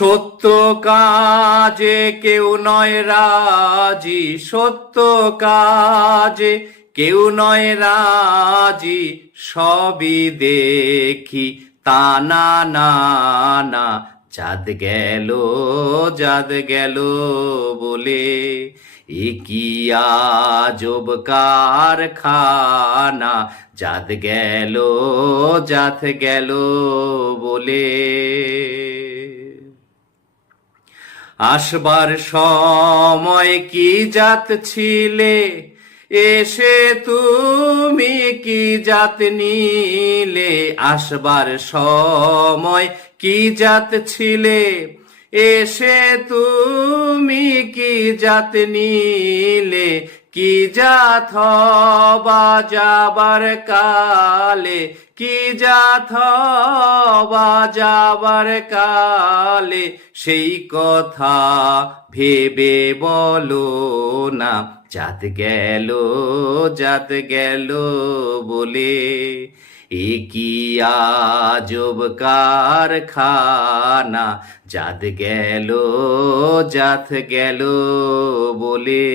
সত্য কাজে কেউ নয় রাজি, সত্য কাজে কেউ নয় রাজি, সবই দেখি তা না না না, চাঁদ গেল, চাঁদ গেল বলে। এ কি আজব কারখানা, চাঁদ গেল, চাঁদ গেল বলে। আসবার সময় কি জাত ছিলে, এসে তুমি কি জাত নিলে। আসবার সময় কি জাত ছিলে, এসে তুমি কি জাত নিলে। কি জাত হবা যাবার কালে, কি জাত হবা যাবার কালে, সেই কথা ভেবে বলো না, জাত গেল, জাত গেল বলে। এ কি আজব কারখানা, জাত গেল, জাত গেল বলে।